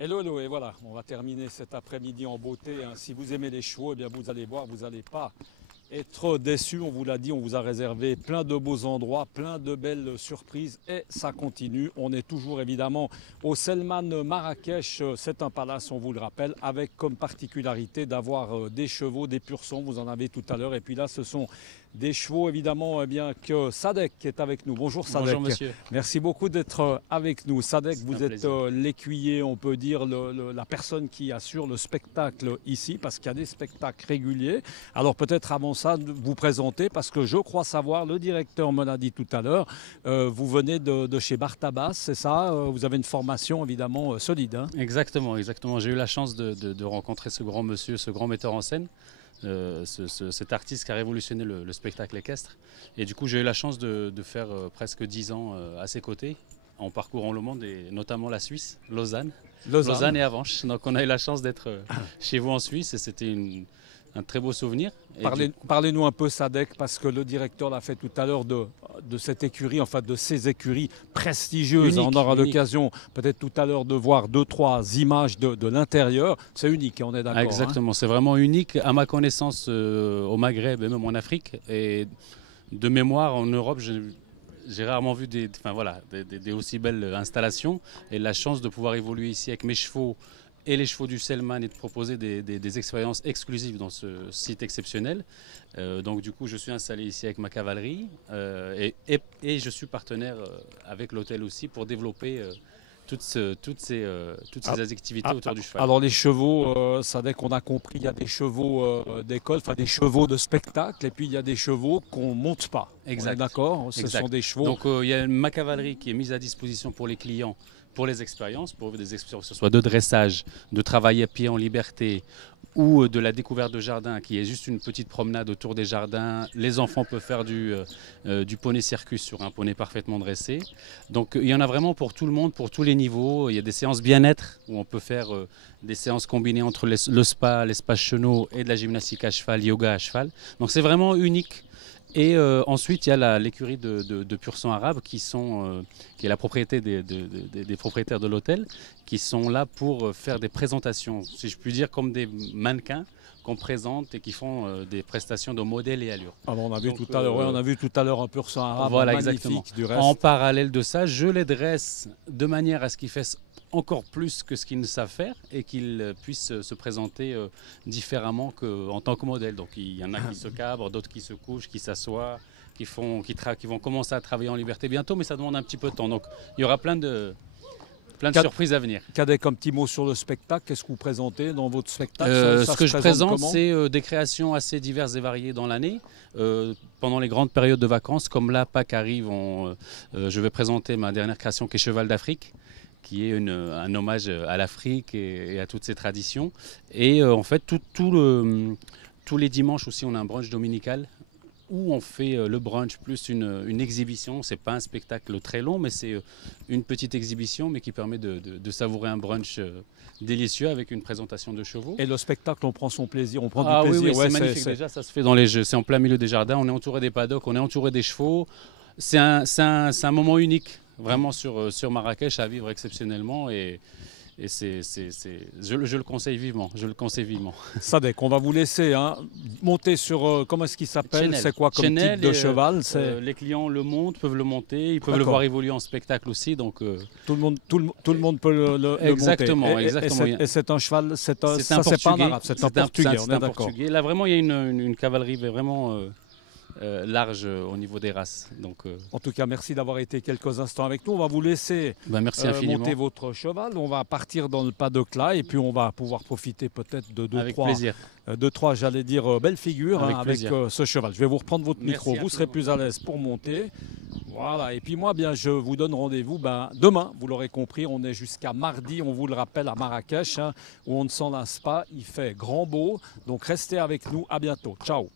Hello, hello, et voilà, on va terminer cet après-midi en beauté, hein. Si vous aimez les chevaux, eh bien vous allez voir, vous n'allez pas être déçus. On vous l'a dit, on vous a réservé plein de beaux endroits, plein de belles surprises et ça continue. On est toujours évidemment au Selman Marrakech. C'est un palace, on vous le rappelle, avec comme particularité d'avoir des chevaux, des pur sang, vous en avez tout à l'heure. Et puis là, ce sont des chevaux évidemment bien que Sadek est avec nous. Bonjour Sadek. Bonjour monsieur. Merci beaucoup d'être avec nous. Sadek, C'est un vous êtes plaisir. l'écuyer, on peut dire, la personne qui assure le spectacle ici, parce qu'il y a des spectacles réguliers. Alors peut-être avant ça, vous présenter, parce que je crois savoir, le directeur me l'a dit tout à l'heure, vous venez de chez Bartabas, c'est ça? Vous avez une formation évidemment solide, hein? Exactement, exactement. J'ai eu la chance de rencontrer ce grand monsieur, ce grand metteur en scène, cet artiste qui a révolutionné le spectacle équestre. Et du coup, j'ai eu la chance de faire presque 10 ans à ses côtés, en parcourant le monde, et notamment la Suisse, Lausanne. Lausanne et Avenches. Donc on a eu la chance d'être chez vous en Suisse et c'était un très beau souvenir. Parlez-nous un peu Sadek, parce que le directeur l'a fait tout à l'heure de cette écurie, enfin de ces écuries prestigieuses. Unique, on aura unique. l'occasion peut-être tout à l'heure de voir deux, trois images de l'intérieur. C'est unique, on est d'accord. Ah, exactement, c'est vraiment unique à ma connaissance au Maghreb et même en Afrique. Et de mémoire, en Europe, j'ai rarement vu des aussi belles installations. Et la chance de pouvoir évoluer ici avec mes chevaux et les chevaux du Selman et de proposer des expériences exclusives dans ce site exceptionnel. Donc du coup, je suis installé ici avec ma cavalerie et je suis partenaire avec l'hôtel aussi pour développer toutes ces activités autour du cheval. Alors les chevaux, Sadek, on a compris, il y a des chevaux d'école, enfin des chevaux de spectacle, et puis il y a des chevaux qu'on ne monte pas. Exact. On est d'accord? Ce Exact. sont des chevaux. Donc il y a ma cavalerie qui est mise à disposition pour les clients, pour les expériences, pour des expériences que ce soit de dressage, de travail à pied en liberté ou de la découverte de jardin qui est juste une petite promenade autour des jardins. Les enfants peuvent faire du poney circus sur un poney parfaitement dressé. Donc il y en a vraiment pour tout le monde, pour tous les niveaux. Il y a des séances bien-être où on peut faire des séances combinées entre le spa, l'espace chenot et de la gymnastique à cheval, yoga à cheval. Donc c'est vraiment unique. Et ensuite, il y a l'écurie de Pur Sang Arabe qui est la propriété des propriétaires de l'hôtel, qui sont là pour faire des présentations, si je puis dire, comme des mannequins qu'on présente et qui font des prestations de modèles et allures. Ah bon, on a vu Donc, tout à l'heure, on a vu tout à l'heure un pur sang arabe voilà, magnifique exactement. du reste. En parallèle de ça, je les dresse de manière à ce qu'ils fassent encore plus que ce qu'ils ne savent faire et qu'ils puissent se présenter différemment qu'en tant que modèle. Donc il y en a qui se cabrent, d'autres qui se couchent, qui s'assoient, qui vont commencer à travailler en liberté bientôt, mais ça demande un petit peu de temps. Donc il y aura plein de surprises à venir. Cadet, comme petit mot sur le spectacle, qu'est-ce que vous présentez dans votre spectacle? Ce que je présente, c'est des créations assez diverses et variées dans l'année. Pendant les grandes périodes de vacances, comme là, Pâques arrive, je vais présenter ma dernière création qui est Cheval d'Afrique, qui est un hommage à l'Afrique et à toutes ses traditions. Et en fait, tous les dimanches aussi, on a un brunch dominical où on fait le brunch plus une exhibition. C'est pas un spectacle très long, mais c'est une petite exhibition, mais qui permet de savourer un brunch délicieux avec une présentation de chevaux. Et le spectacle, on prend son plaisir, on prend du Oui, plaisir. oui, c'est magnifique. Déjà, ça se fait dans les jeux. C'est en plein milieu des jardins. On est entouré des paddocks, on est entouré des chevaux. C'est un moment unique, vraiment sur Marrakech, à vivre exceptionnellement. Et je le conseille vivement. Je le conseille vivement. Sadek, on va vous laisser monter sur, comment est-ce qu'il s'appelle? C'est quoi comme type de cheval? Les clients le montent, peuvent le monter, ils peuvent le voir évoluer en spectacle aussi. Donc, tout le monde peut le exactement, monter. Exactement. Et c'est un cheval, c'est un portugais. pas un arabe, c'est un portugais, on est d'accord. Là, vraiment, il y a une cavalerie vraiment large au niveau des races. Donc, En tout cas, merci d'avoir été quelques instants avec nous. On va vous laisser merci infiniment. monter votre cheval. On va partir dans le paddock là et puis on va pouvoir profiter peut-être de deux, trois, j'allais dire, belles figures avec ce cheval. Je vais vous reprendre votre micro. Vous serez plus à l'aise pour monter. Voilà. Et puis moi, bien, je vous donne rendez-vous demain. Vous l'aurez compris, on est jusqu'à mardi, on vous le rappelle, à Marrakech, où on ne s'en lasse pas. Il fait grand beau. Donc restez avec nous. À bientôt. Ciao.